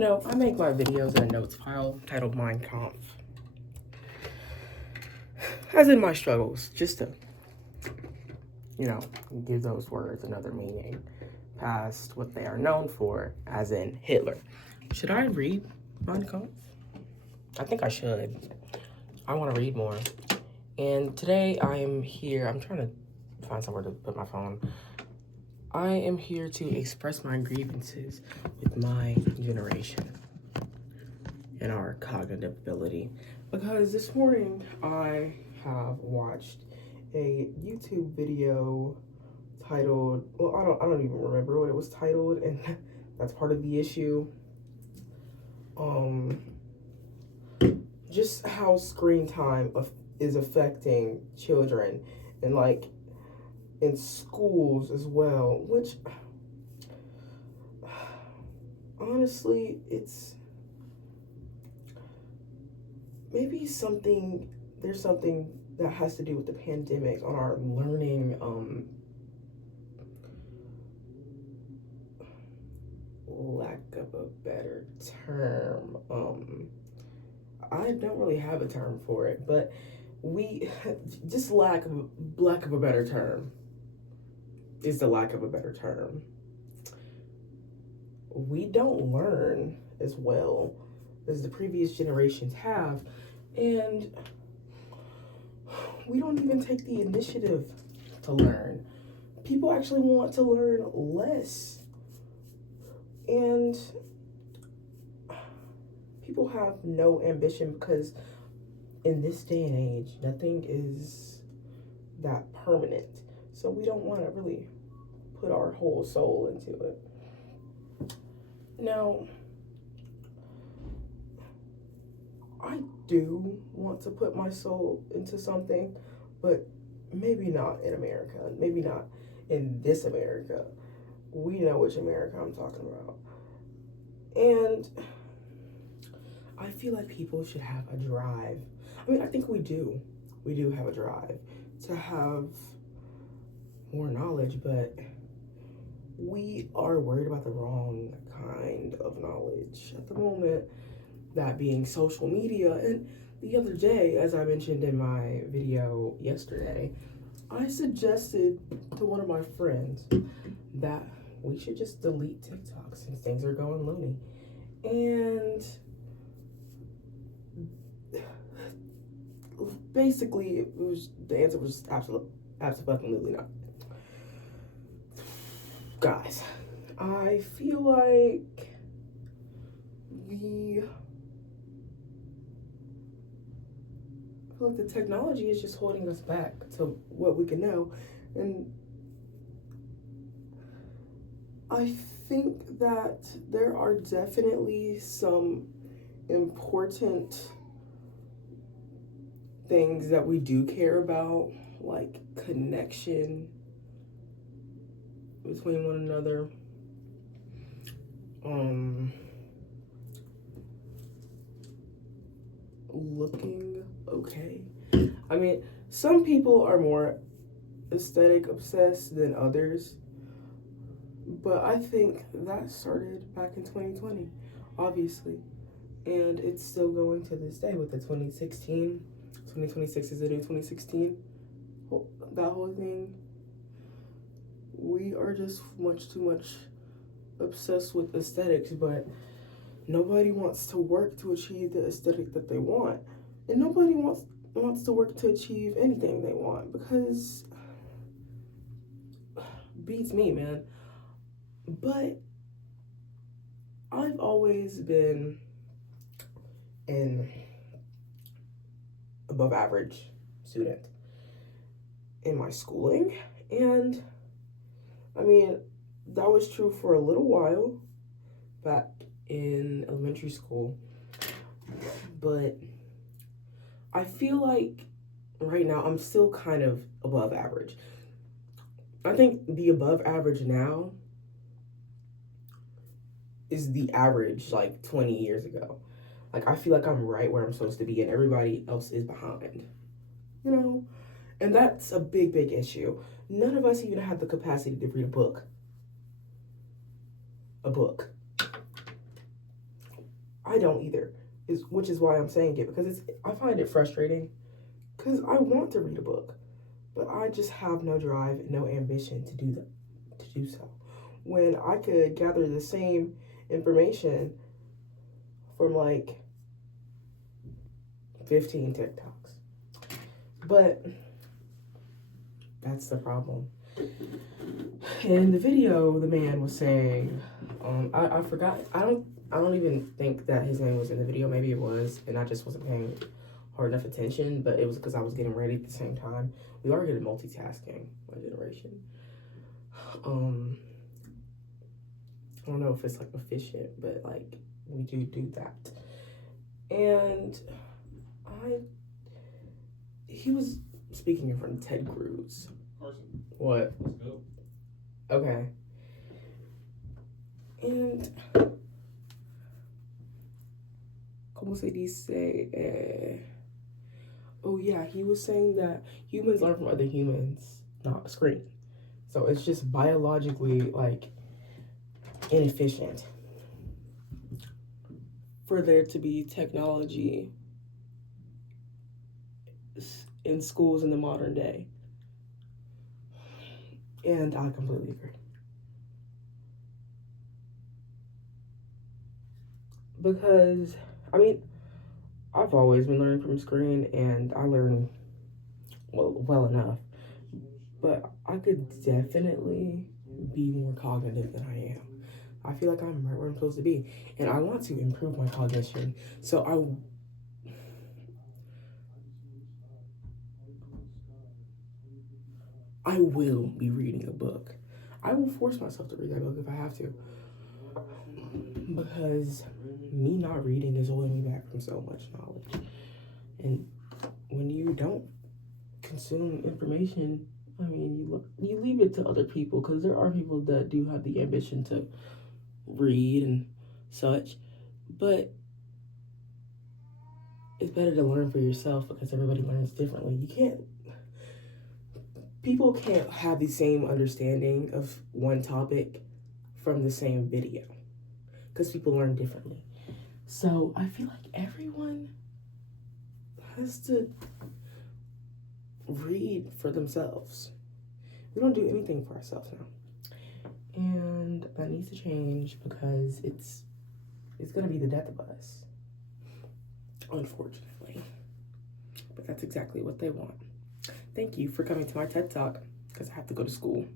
I make my videos in a notes file titled Mein Kampf, as in my struggles, just to, you know, give those words another meaning past what they are known for, as in Hitler. Should I read Mein Kampf? I think I should. I want to read more. And today I am here, I'm trying to find somewhere to put my phone. I am here to express my grievances with my generation and our cognitive ability. Because this morning I have watched a YouTube video titled, well, I don't even remember what it was titled, and that's part of the issue. Just how screen time is affecting children, and like in schools as well, which honestly, it's maybe there's something that has to do with the pandemic on our learning, lack of a better term. I don't really have a term for it, but we just lack of a better term is the lack of a better term. We don't learn as well as the previous generations have, and we don't even take the initiative to learn. People actually want to learn less, and people have no ambition because in this day and age, nothing is that permanent. So we don't want to really put our whole soul into it. Now, I do want to put my soul into something, but maybe not in America. Maybe not in this America. We know which America I'm talking about. And I feel like people should have a drive. I mean, I think we do. We do have a drive to have more knowledge, but we are worried about the wrong kind of knowledge at the moment, that being social media. And the other day, as I mentioned in my video yesterday, I suggested to one of my friends that we should just delete TikTok since things are going loony. And basically, the answer was absolutely not. Guys, I feel like the technology is just holding us back to what we can know. And I think that there are definitely some important things that we do care about, like connection between one another. Looking okay. I mean, some people are more aesthetic obsessed than others, but I think that started back in 2020, obviously, and it's still going to this day with the 2026 is the new 2016, that whole thing. We are just much too much obsessed with aesthetics, but nobody wants to work to achieve the aesthetic that they want, and nobody wants to work to achieve anything they want, because beats me, man. But I've always been an above average student in my schooling, and I mean, that was true for a little while back in elementary school, but I feel like right now I'm still kind of above average. I think the above average now is the average like 20 years ago. Like, I feel like I'm right where I'm supposed to be and everybody else is behind, you know? And that's a big, big issue. None of us even have the capacity to read a book. I don't either. Which is why I'm saying it, because I find it frustrating because I want to read a book, but I just have no drive and no ambition to do so. When I could gather the same information from like 15 TikToks. But that's the problem. In the video, the man was saying, I forgot. I don't even think that his name was in the video. Maybe it was, and I just wasn't paying hard enough attention. But it was because I was getting ready at the same time. We are good at multitasking, my generation. I don't know if it's like efficient, but like we do that. And he was speaking in front of Ted Cruz. Carson. What? Let's go. Okay. And como se dice? Oh yeah, he was saying that humans learn from other humans, not a screen. So it's just biologically like inefficient for there to be technology in schools in the modern day. And I completely agree. Because, I mean, I've always been learning from screen, and I learn well enough. But I could definitely be more cognitive than I am. I feel like I'm right where I'm supposed to be, and I want to improve my cognition. So I will be reading a book. I will force myself to read that book if I have to. Because me not reading is holding me back from so much knowledge. And when you don't consume information, I mean, you leave it to other people, because there are people that do have the ambition to read and such. But it's better to learn for yourself, because everybody learns differently. People can't have the same understanding of one topic from the same video, because people learn differently. So I feel like everyone has to read for themselves. We don't do anything for ourselves now. And that needs to change, because it's gonna be the death of us, unfortunately. But that's exactly what they want. Thank you for coming to my TED Talk, because I have to go to school.